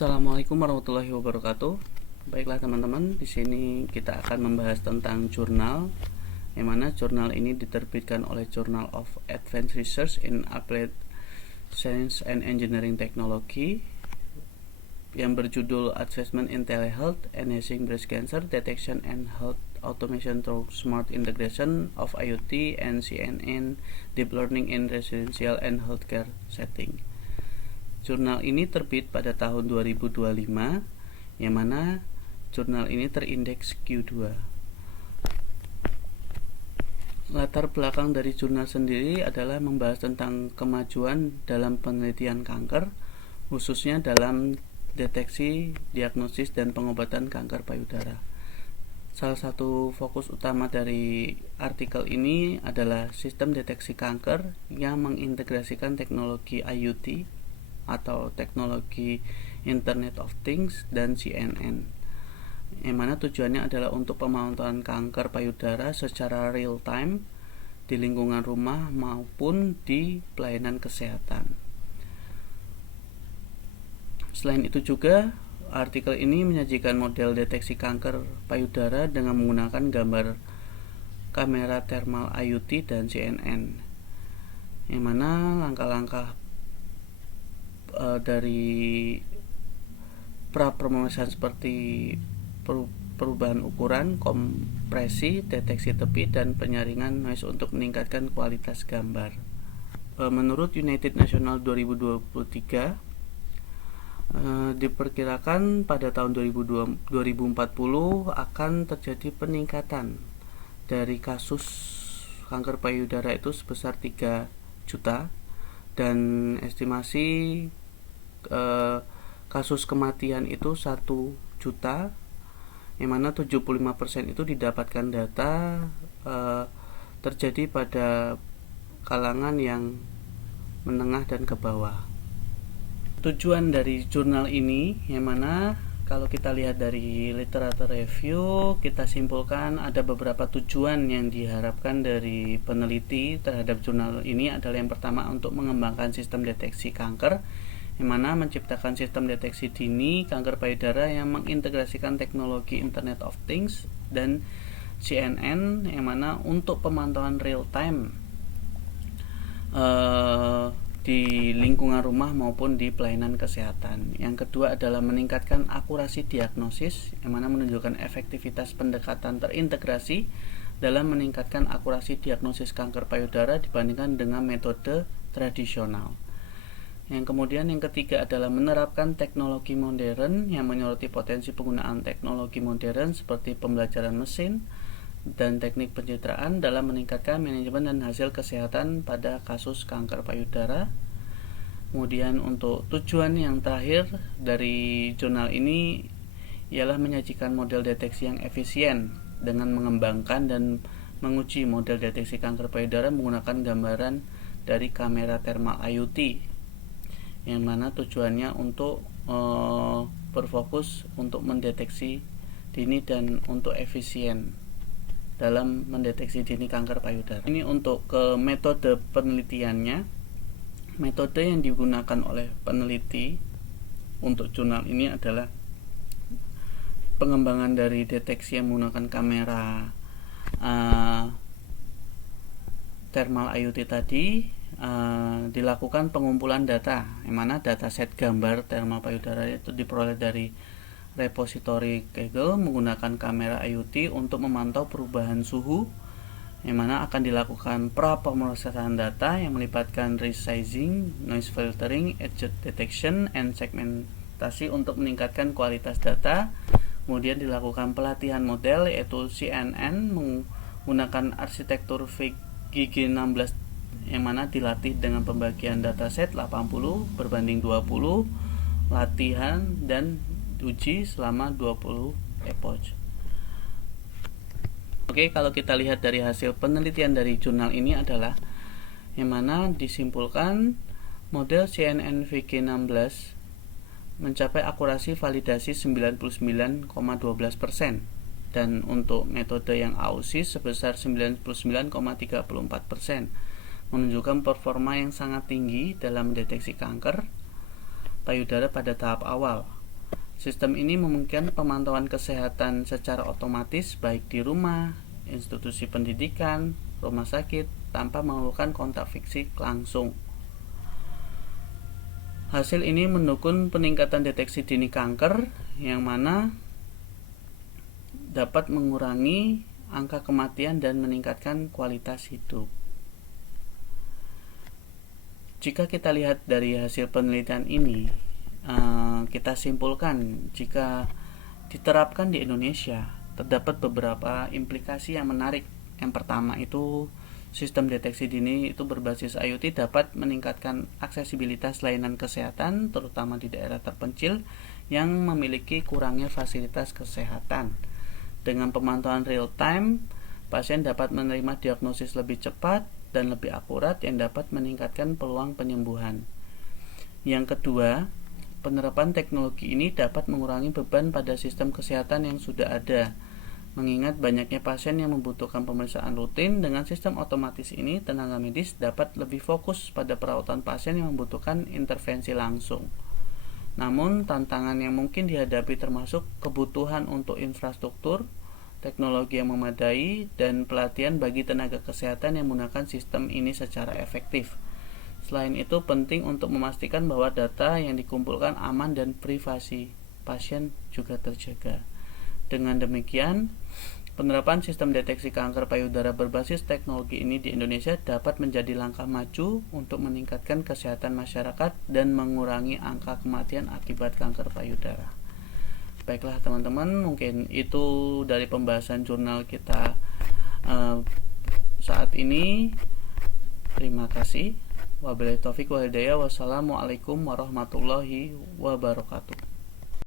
Assalamualaikum warahmatullahi wabarakatuh. Baiklah teman-teman, di sini kita akan membahas tentang jurnal, yang mana jurnal ini diterbitkan oleh Journal of Advanced Research in Applied Science and Engineering Technology yang berjudul Advancement in Telehealth, Enhancing Breast Cancer Detection and Health Automation Through Smart Integration of IoT and CNN Deep Learning in Residential and Healthcare Setting. Jurnal ini terbit pada tahun 2025, yang mana jurnal ini terindeks Q2. Latar belakang dari jurnal sendiri adalah membahas tentang kemajuan dalam penelitian kanker, khususnya dalam deteksi, diagnosis, dan pengobatan kanker payudara. Salah satu fokus utama dari artikel ini adalah sistem deteksi kanker yang mengintegrasikan teknologi IoT atau teknologi Internet of Things dan CNN, yang mana tujuannya adalah untuk pemantauan kanker payudara secara real time di lingkungan rumah maupun di pelayanan kesehatan. Selain itu juga, artikel ini menyajikan model deteksi kanker payudara dengan menggunakan gambar kamera thermal IoT dan CNN, yang mana langkah-langkah dari pemeriksaan seperti perubahan ukuran, kompresi, deteksi tepi, dan penyaringan noise untuk meningkatkan kualitas gambar. Menurut United National 2023, diperkirakan pada tahun 2040 akan terjadi peningkatan dari kasus kanker payudara itu sebesar 3 juta, dan estimasi kasus kematian itu 1 juta, yang mana 75% itu didapatkan data terjadi pada kalangan yang menengah dan ke bawah. Tujuan dari jurnal ini, yang mana kalau kita lihat dari literatur review, kita simpulkan ada beberapa tujuan yang diharapkan dari peneliti terhadap jurnal ini. Adalah yang pertama, untuk mengembangkan sistem deteksi kanker, yang mana menciptakan sistem deteksi dini kanker payudara yang mengintegrasikan teknologi Internet of Things dan CNN, yang mana untuk pemantauan real time di lingkungan rumah maupun di pelayanan kesehatan. Yang kedua adalah meningkatkan akurasi diagnosis, yang mana menunjukkan efektivitas pendekatan terintegrasi dalam meningkatkan akurasi diagnosis kanker payudara dibandingkan dengan metode tradisional. Yang kemudian yang ketiga adalah menerapkan teknologi modern yang menyoroti potensi penggunaan teknologi modern seperti pembelajaran mesin dan teknik pencitraan dalam meningkatkan manajemen dan hasil kesehatan pada kasus kanker payudara. Kemudian untuk tujuan yang terakhir dari jurnal ini ialah menyajikan model deteksi yang efisien dengan mengembangkan dan menguji model deteksi kanker payudara menggunakan gambaran dari kamera thermal IoT, yang mana tujuannya untuk berfokus untuk mendeteksi dini dan untuk efisien dalam mendeteksi dini kanker payudara. Ini untuk ke metode penelitiannya. Metode yang digunakan oleh peneliti untuk jurnal ini adalah pengembangan dari deteksi yang menggunakan kamera thermal IoT tadi. Dilakukan pengumpulan data, yang mana dataset gambar thermal payudara itu diperoleh dari repositori Kaggle menggunakan kamera IoT untuk memantau perubahan suhu, yang mana akan dilakukan pra-pemrosesan data yang melibatkan resizing, noise filtering, edge detection, and segmentasi untuk meningkatkan kualitas data. Kemudian dilakukan pelatihan model, yaitu CNN menggunakan arsitektur VGG16, yang mana dilatih dengan pembagian dataset 80 berbanding 20, latihan dan uji selama 20 epoch. Oke, kalau kita lihat dari hasil penelitian dari jurnal ini adalah yang mana disimpulkan model CNN VG16 mencapai akurasi validasi 99,12%, dan untuk metode yang AUSIS sebesar 99,34%, menunjukkan performa yang sangat tinggi dalam mendeteksi kanker payudara pada tahap awal. Sistem ini memungkinkan pemantauan kesehatan secara otomatis baik di rumah, institusi pendidikan, rumah sakit tanpa memerlukan kontak fisik langsung. Hasil ini mendukung peningkatan deteksi dini kanker yang mana dapat mengurangi angka kematian dan meningkatkan kualitas hidup. Jika kita lihat dari hasil penelitian ini, kita simpulkan jika diterapkan di Indonesia terdapat beberapa implikasi yang menarik. Yang pertama itu sistem deteksi dini itu berbasis IoT dapat meningkatkan aksesibilitas layanan kesehatan terutama di daerah terpencil yang memiliki kurangnya fasilitas kesehatan. Dengan pemantauan real time, pasien dapat menerima diagnosis lebih cepat dan lebih akurat yang dapat meningkatkan peluang penyembuhan. Yang kedua, penerapan teknologi ini dapat mengurangi beban pada sistem kesehatan yang sudah ada. Mengingat banyaknya pasien yang membutuhkan pemeriksaan rutin, dengan sistem otomatis ini tenaga medis dapat lebih fokus pada perawatan pasien yang membutuhkan intervensi langsung. Namun, tantangan yang mungkin dihadapi termasuk kebutuhan untuk infrastruktur, teknologi yang memadai, dan pelatihan bagi tenaga kesehatan yang menggunakan sistem ini secara efektif. Selain itu, penting untuk memastikan bahwa data yang dikumpulkan aman dan privasi pasien juga terjaga. Dengan demikian, penerapan sistem deteksi kanker payudara berbasis teknologi ini di Indonesia dapat menjadi langkah maju untuk meningkatkan kesehatan masyarakat dan mengurangi angka kematian akibat kanker payudara. Baiklah teman-teman, mungkin itu dari pembahasan jurnal kita saat ini. Terima kasih. Wabillahi taufiq wal hidayah. Wassalamualaikum warahmatullahi wabarakatuh.